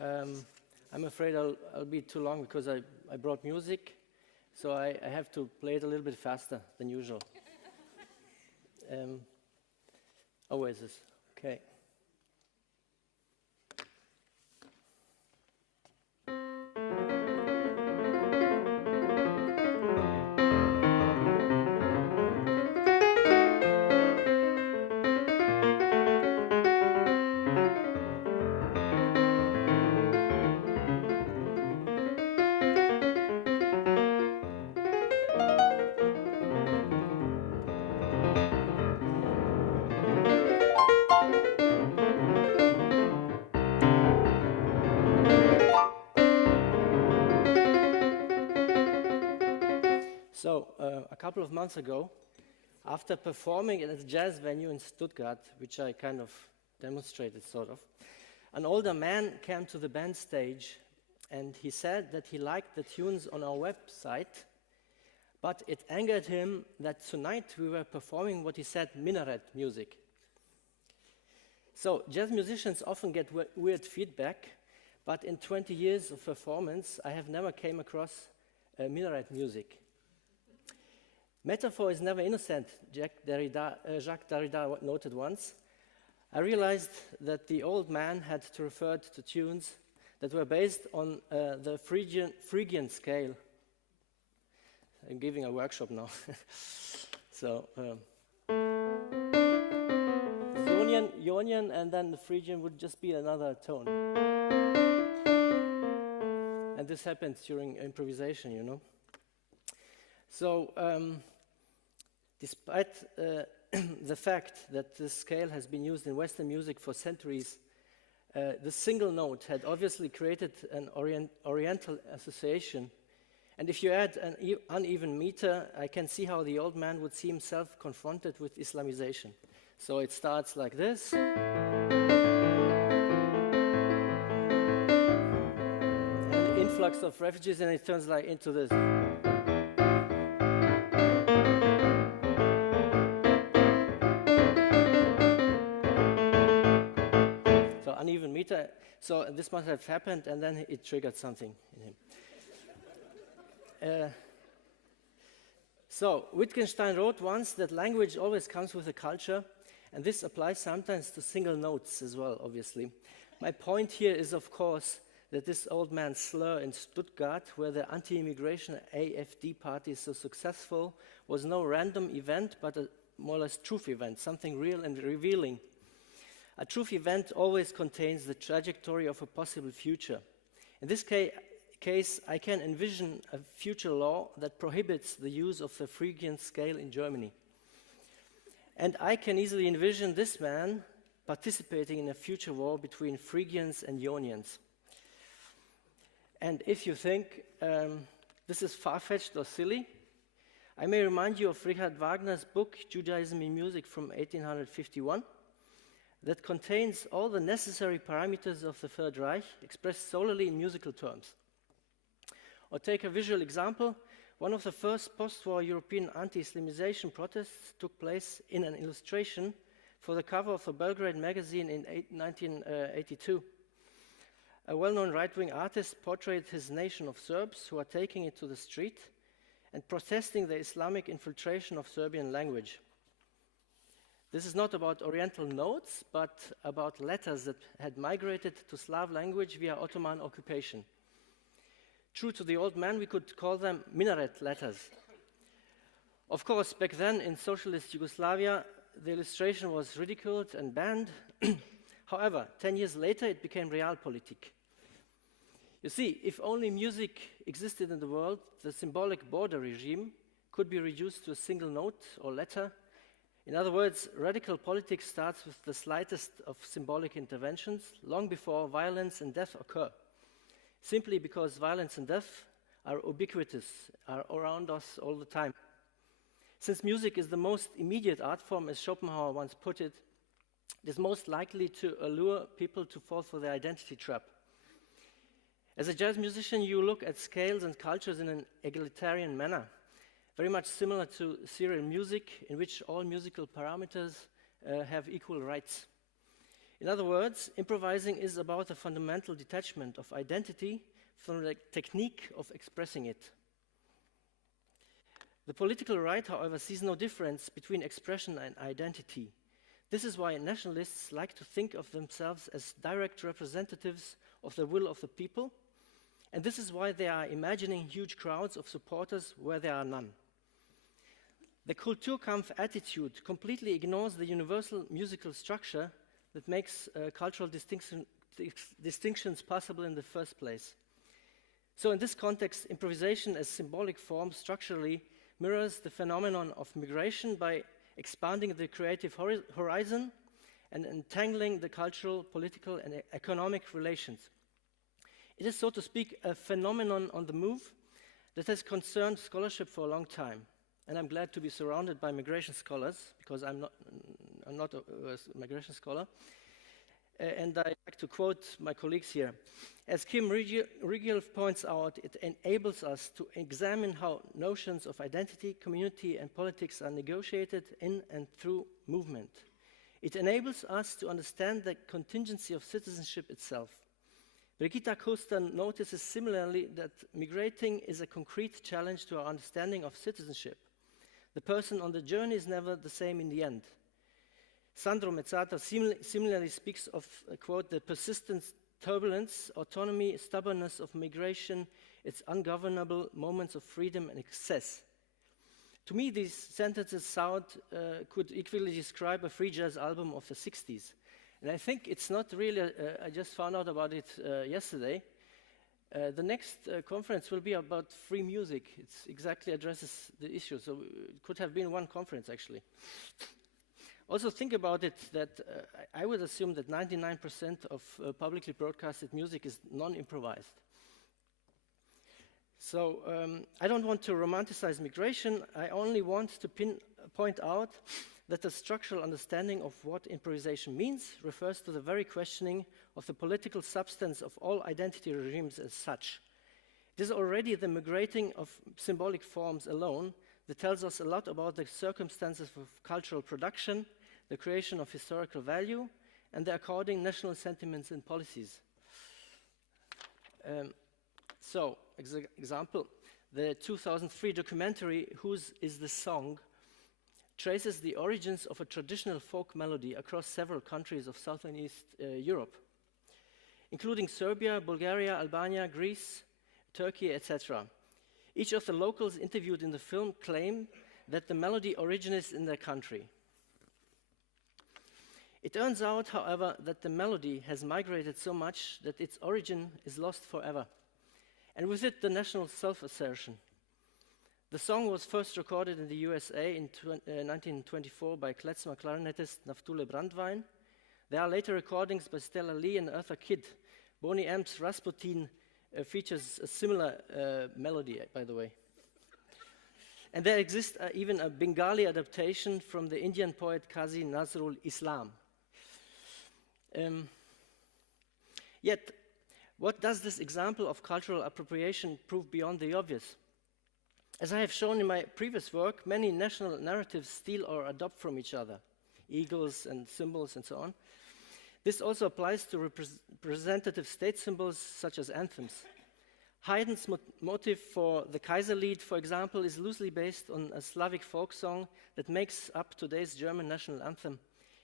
I'm afraid I'll be too long because I brought music, so I have to play it a little bit faster than usual. Oasis, okay. So, a couple of months ago, after performing at a jazz venue in Stuttgart, which I kind of demonstrated, sort of, an older man came to the band stage and he said that he liked the tunes on our website, but it angered him that tonight we were performing what he said minaret music. So, jazz musicians often get weird feedback, but in 20 years of performance, I have never came across minaret music. Metaphor is never innocent, Jacques Derrida noted once. I realized that the old man had to refer to tunes that were based on the Phrygian scale. I'm giving a workshop now. So, Ionian, and then the Phrygian would just be another tone. And this happens during improvisation, you know. So, despite the fact that this scale has been used in Western music for centuries, the single note had obviously created an Oriental association. And if you add an uneven meter, I can see how the old man would see himself confronted with Islamization. So it starts like this. And the influx of refugees, and it turns like into this. Uneven meter, so this must have happened, and then it triggered something in him. So Wittgenstein wrote once that language always comes with a culture, and this applies sometimes to single notes as well, obviously. My point here is, of course, that this old man's slur in Stuttgart, where the anti-immigration AfD party is so successful, was no random event, but a more or less truth event, something real and revealing. A truth event always contains the trajectory of a possible future. In this case, I can envision a future law that prohibits the use of the Phrygian scale in Germany. And I can easily envision this man participating in a future war between Phrygians and Ionians. And if you think this is far-fetched or silly, I may remind you of Richard Wagner's book, Judaism in Music, from 1851, that contains all the necessary parameters of the Third Reich expressed solely in musical terms. Or take a visual example. One of the first post-war European anti-Islamization protests took place in an illustration for the cover of a Belgrade magazine in 1982. A well-known right-wing artist portrayed his nation of Serbs who are taking it to the street and protesting the Islamic infiltration of Serbian language. This is not about Oriental notes, but about letters that had migrated to Slav language via Ottoman occupation. True to the old man, we could call them minaret letters. Of course, back then in socialist Yugoslavia, the illustration was ridiculed and banned. However, 10 years later, it became realpolitik. You see, if only music existed in the world, the symbolic border regime could be reduced to a single note or letter. In other words, radical politics starts with the slightest of symbolic interventions long before violence and death occur, simply because violence and death are ubiquitous, are around us all the time. Since music is the most immediate art form, as Schopenhauer once put it, it is most likely to allure people to fall for the identity trap. As a jazz musician, you look at scales and cultures in an egalitarian manner, very much similar to serial music, in which all musical parameters have equal rights. In other words, improvising is about a fundamental detachment of identity from the technique of expressing it. The political right, however, sees no difference between expression and identity. This is why nationalists like to think of themselves as direct representatives of the will of the people, and this is why they are imagining huge crowds of supporters where there are none. The Kulturkampf attitude completely ignores the universal musical structure that makes cultural distinctions possible in the first place. So in this context, improvisation as symbolic form structurally mirrors the phenomenon of migration by expanding the creative horizon and entangling the cultural, political, and economic relations. It is, so to speak, a phenomenon on the move that has concerned scholarship for a long time. And I'm glad to be surrounded by migration scholars, because I'm not a migration scholar. And I like to quote my colleagues here. As Kim Riegel points out, it enables us to examine how notions of identity, community, and politics are negotiated in and through movement. It enables us to understand the contingency of citizenship itself. Brigitta Koster notices similarly that migrating is a concrete challenge to our understanding of citizenship. The person on the journey is never the same in the end. Sandro Mezzata similarly speaks of, quote, the persistent turbulence, autonomy, stubbornness of migration, its ungovernable moments of freedom and excess. To me, these sentences could equally describe a free jazz album of the 60s. And I think it's not really, I just found out about it yesterday. The next conference will be about free music. It exactly addresses the issue, so it could have been one conference actually. Also think about it that I would assume that 99% of publicly broadcasted music is non-improvised. So I don't want to romanticize migration. I only want to point out that the structural understanding of what improvisation means refers to the very questioning of the political substance of all identity regimes as such. It is already the migrating of symbolic forms alone that tells us a lot about the circumstances of cultural production, the creation of historical value, and the according national sentiments and policies. Example, the 2003 documentary, Whose is the Song, traces the origins of a traditional folk melody across several countries of South and East Europe, including Serbia, Bulgaria, Albania, Greece, Turkey, etc. Each of the locals interviewed in the film claim that the melody originates in their country. It turns out, however, that the melody has migrated so much that its origin is lost forever, and with it the national self-assertion. The song was first recorded in the USA in 1924 by klezmer clarinetist Naftule Brandwein. There are later recordings by Stella Lee and Eartha Kitt. Boney M's Rasputin features a similar melody, by the way. And there exists even a Bengali adaptation from the Indian poet Qazi Nazrul Islam. Yet, what does this example of cultural appropriation prove beyond the obvious? As I have shown in my previous work, many national narratives steal or adopt from each other, eagles and symbols and so on. This also applies to representative state symbols such as anthems. Haydn's motive for the Kaiserlied, for example, is loosely based on a Slavic folk song that makes up today's German national anthem.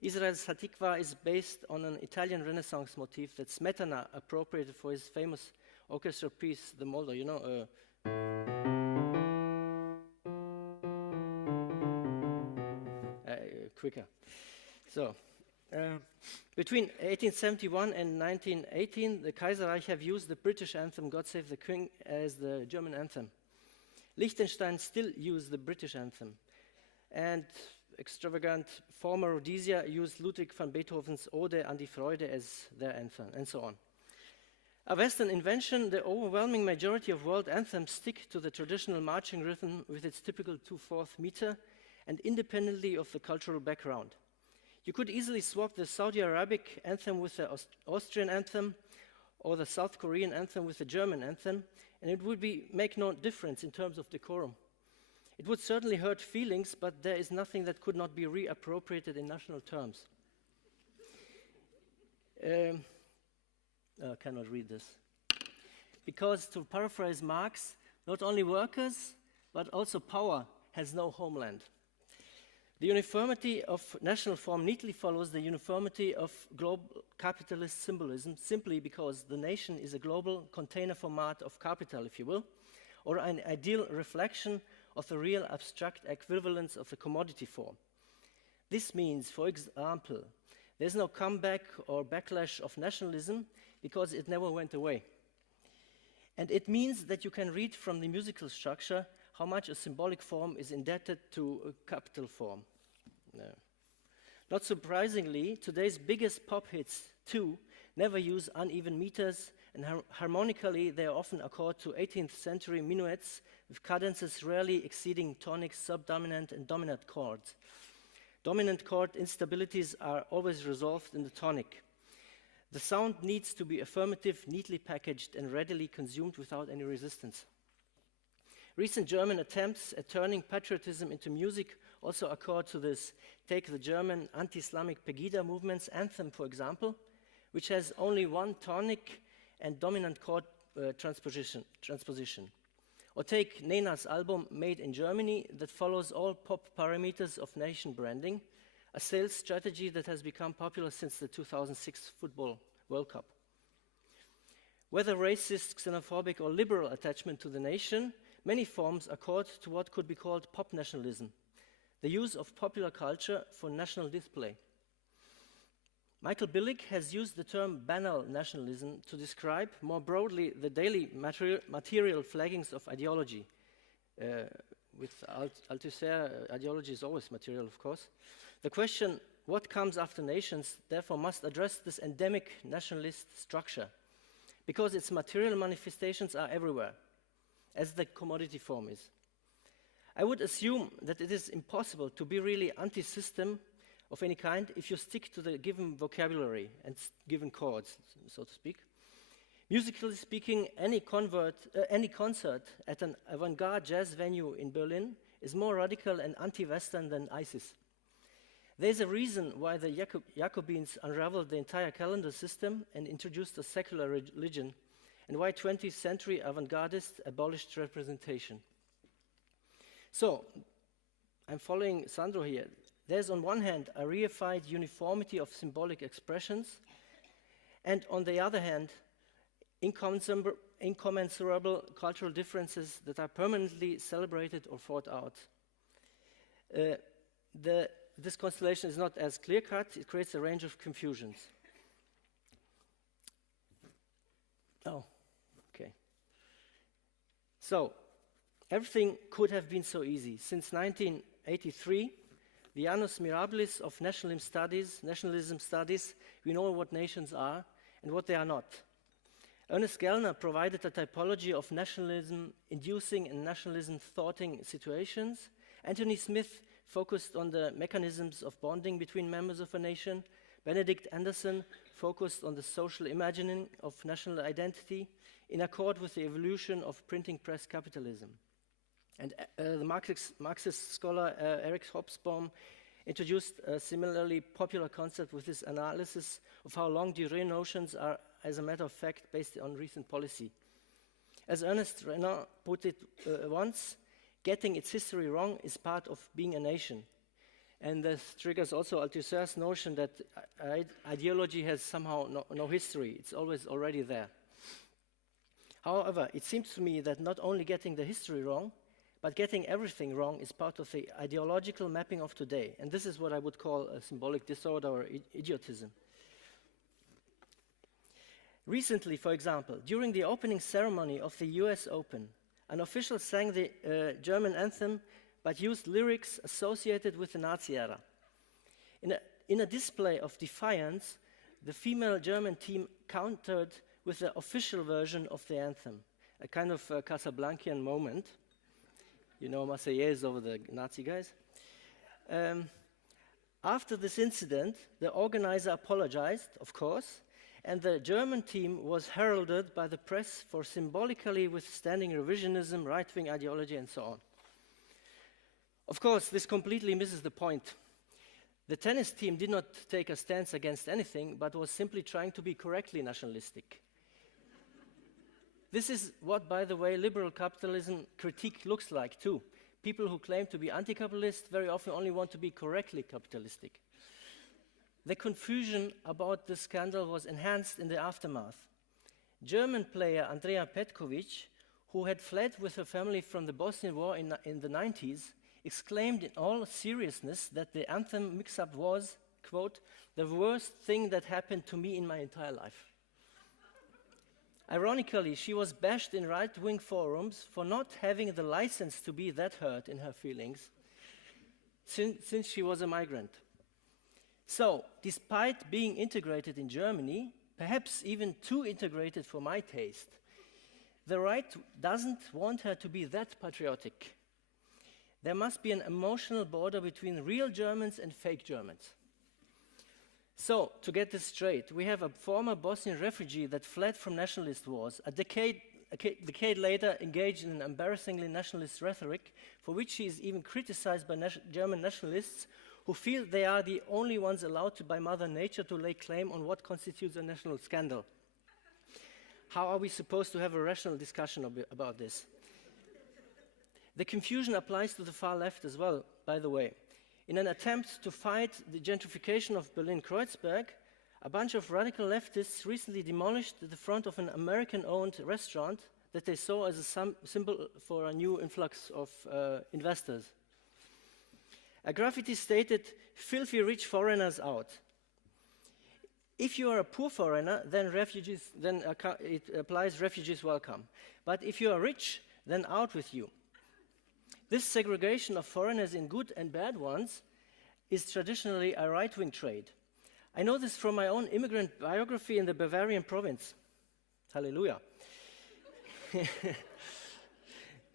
Israel's Hatikva is based on an Italian Renaissance motif that Smetana appropriated for his famous orchestral piece, the Moldo, you know. Quicker. So, between 1871 and 1918, the Kaiserreich have used the British anthem God Save the King as the German anthem. Liechtenstein still use the British anthem. And extravagant former Rhodesia used Ludwig van Beethoven's Ode an die Freude as their anthem, and so on. A Western invention, the overwhelming majority of world anthems stick to the traditional marching rhythm with its typical 2/4 meter and independently of the cultural background. You could easily swap the Saudi Arabic anthem with the Austrian anthem or the South Korean anthem with the German anthem, and it would make no difference in terms of decorum. It would certainly hurt feelings, but there is nothing that could not be reappropriated in national terms. I cannot read this. Because, to paraphrase Marx, not only workers, but also power has no homeland. The uniformity of national form neatly follows the uniformity of global capitalist symbolism, simply because the nation is a global container format of capital, if you will, or an ideal reflection of the real abstract equivalence of the commodity form. This means, for example, there's no comeback or backlash of nationalism because it never went away. And it means that you can read from the musical structure how much a symbolic form is indebted to a capital form. No. Not surprisingly, today's biggest pop hits, too, never use uneven meters, and harmonically they often accord to 18th century minuets with cadences rarely exceeding tonic, subdominant, and dominant chords. Dominant chord instabilities are always resolved in the tonic. The sound needs to be affirmative, neatly packaged, and readily consumed without any resistance. Recent German attempts at turning patriotism into music also accord to this. Take the German anti-Islamic Pegida movement's anthem, for example, which has only one tonic and dominant chord transposition. Or take Nena's album Made in Germany that follows all pop parameters of nation branding, a sales strategy that has become popular since the 2006 Football World Cup. Whether racist, xenophobic, or liberal attachment to the nation, many forms accord to what could be called pop nationalism, the use of popular culture for national display. Michael Billig has used the term banal nationalism to describe more broadly the daily material flaggings of ideology. With Althusser, ideology is always material, of course. The question, what comes after nations, therefore must address this endemic nationalist structure, because its material manifestations are everywhere, as the commodity form is. I would assume that it is impossible to be really anti-system of any kind if you stick to the given vocabulary and given chords, so to speak. Musically speaking, any concert at an avant-garde jazz venue in Berlin is more radical and anti-Western than ISIS. There's a reason why the Jacobins unraveled the entire calendar system and introduced a secular religion, and why 20th century avant-gardists abolished representation. So, I'm following Sandro here. There's on one hand a reified uniformity of symbolic expressions, and on the other hand, incommensurable cultural differences that are permanently celebrated or fought out. This constellation is not as clear-cut, it creates a range of confusions. Oh, okay. So, everything could have been so easy. Since 1983, the annus mirabilis of nationalism studies, we know what nations are and what they are not. Ernest Gellner provided a typology of nationalism-inducing and nationalism-thwarting situations. Anthony Smith focused on the mechanisms of bonding between members of a nation. Benedict Anderson focused on the social imagining of national identity in accord with the evolution of printing press capitalism. And the Marxist scholar Eric Hobsbawm introduced a similarly popular concept with his analysis of how longue durée notions are, as a matter of fact, based on recent policy. As Ernest Renan put it once, getting its history wrong is part of being a nation. And this triggers also Althusser's notion that ideology has somehow no history. It's always already there. However, it seems to me that not only getting the history wrong, but getting everything wrong is part of the ideological mapping of today. And this is what I would call a symbolic disorder or idiotism. Recently, for example, during the opening ceremony of the US Open, an official sang the German anthem but used lyrics associated with the Nazi era. In a display of defiance, the female German team countered with the official version of the anthem, a kind of Casablancan moment. You know, Marseillaise over the Nazi guys. After this incident, the organizer apologized, of course, and the German team was heralded by the press for symbolically withstanding revisionism, right-wing ideology, and so on. Of course, this completely misses the point. The tennis team did not take a stance against anything, but was simply trying to be correctly nationalistic. This is what, by the way, liberal capitalism critique looks like too. People who claim to be anti-capitalist very often only want to be correctly capitalistic. The confusion about this scandal was enhanced in the aftermath. German player Andrea Petkovic, who had fled with her family from the Bosnian War in the 90s, exclaimed in all seriousness that the anthem mix-up was, quote, the worst thing that happened to me in my entire life. Ironically, she was bashed in right-wing forums for not having the license to be that hurt in her feelings since she was a migrant. So, despite being integrated in Germany, perhaps even too integrated for my taste, the right doesn't want her to be that patriotic. There must be an emotional border between real Germans and fake Germans. So, to get this straight, we have a former Bosnian refugee that fled from nationalist wars, a decade later engaged in an embarrassingly nationalist rhetoric, for which he is even criticized by German nationalists who feel they are the only ones allowed by Mother Nature to lay claim on what constitutes a national scandal. How are we supposed to have a rational discussion about this? The confusion applies to the far left as well, by the way. In an attempt to fight the gentrification of Berlin-Kreuzberg, a bunch of radical leftists recently demolished the front of an American-owned restaurant that they saw as a symbol for a new influx of investors. A graffiti stated, "Filthy rich foreigners out." If you are a poor foreigner, then it applies refugees welcome. But if you are rich, then out with you. This segregation of foreigners in good and bad ones is traditionally a right-wing trait. I know this from my own immigrant biography in the Bavarian province. Hallelujah.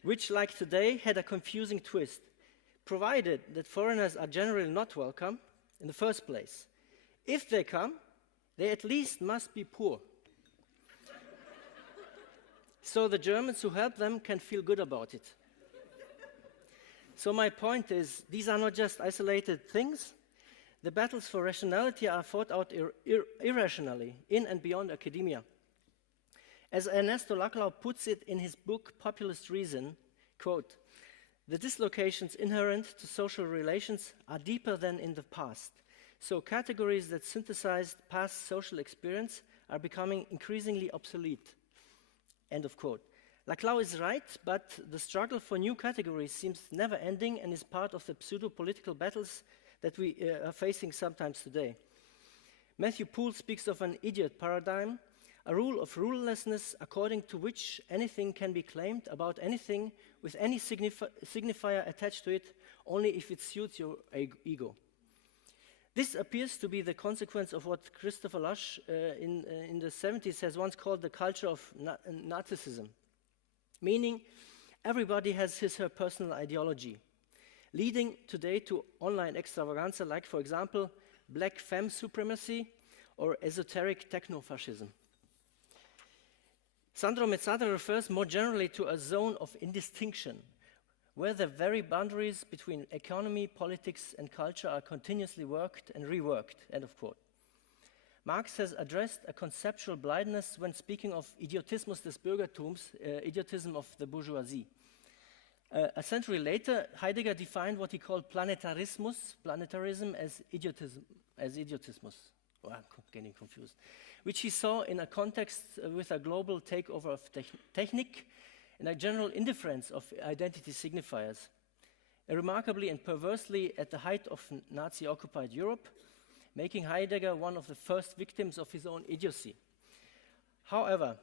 Which, like today, had a confusing twist. Provided that foreigners are generally not welcome in the first place. If they come, they at least must be poor. So the Germans who help them can feel good about it. So my point is, these are not just isolated things. The battles for rationality are fought out irrationally, in and beyond academia. As Ernesto Laclau puts it in his book Populist Reason, quote, the dislocations inherent to social relations are deeper than in the past. So categories that synthesized past social experience are becoming increasingly obsolete. End of quote. Laclau is right, but the struggle for new categories seems never ending and is part of the pseudo-political battles that we are facing sometimes today. Matthew Poole speaks of an idiot paradigm, a rule of rulelessness according to which anything can be claimed about anything with any signifier attached to it, only if it suits your ego. This appears to be the consequence of what Christopher Lush in the 70s has once called the culture of narcissism, meaning everybody has his/her personal ideology, leading today to online extravaganza like, for example, black femme supremacy or esoteric techno-fascism. Sandro Mezzadra refers more generally to a zone of indistinction, where the very boundaries between economy, politics, and culture are continuously worked and reworked, end of quote. Marx has addressed a conceptual blindness when speaking of Idiotismus des Bürgertums, idiotism of the bourgeoisie. A century later, Heidegger defined what he called planetarism as idiotismus. Oh, I'm getting confused. Which he saw in a context with a global takeover of technique and a general indifference of identity signifiers. Remarkably and perversely at the height of Nazi-occupied Europe, making Heidegger one of the first victims of his own idiocy. However,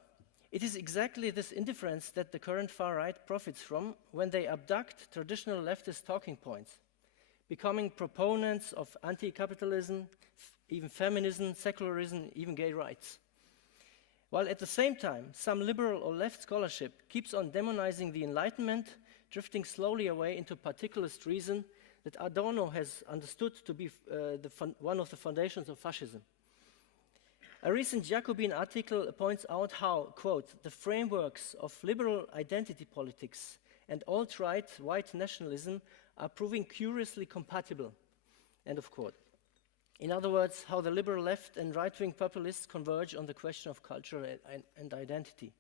it is exactly this indifference that the current far right profits from when they abduct traditional leftist talking points, becoming proponents of anti-capitalism, even feminism, secularism, even gay rights. While at the same time, some liberal or left scholarship keeps on demonizing the Enlightenment, drifting slowly away into particularist reason that Adorno has understood to be one of the foundations of fascism. A recent Jacobin article points out how, quote, the frameworks of liberal identity politics and alt-right white nationalism are proving curiously compatible, end of quote. In other words, how the liberal left and right-wing populists converge on the question of culture and identity.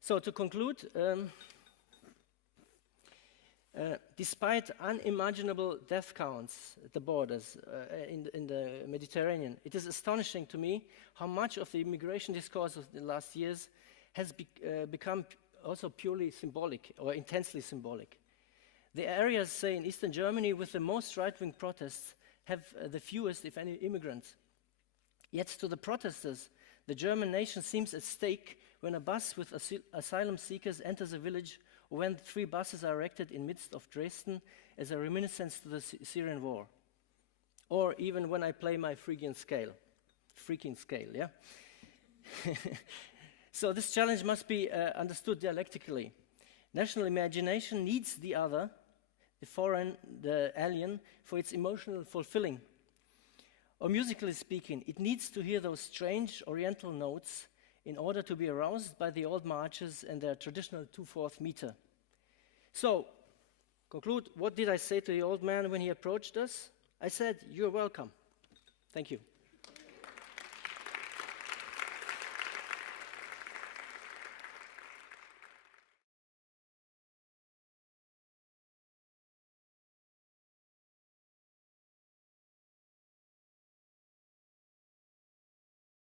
So to conclude, despite unimaginable death counts at the borders in the Mediterranean, it is astonishing to me how much of the immigration discourse of the last years has become also purely symbolic or intensely symbolic. The areas, say, in Eastern Germany with the most right-wing protests have the fewest, if any, immigrants. Yet to the protesters, the German nation seems at stake when a bus with asylum seekers enters a village, or when 3 buses are erected in midst of Dresden as a reminiscence to the Syrian war. Or even when I play my freaking scale, yeah? So this challenge must be understood dialectically. National imagination needs the other, the foreign, the alien, for its emotional fulfilling. Or musically speaking, it needs to hear those strange oriental notes in order to be aroused by the old marches and their traditional 2/4 meter. So, conclude, what did I say to the old man when he approached us? I said, "You're welcome." Thank you.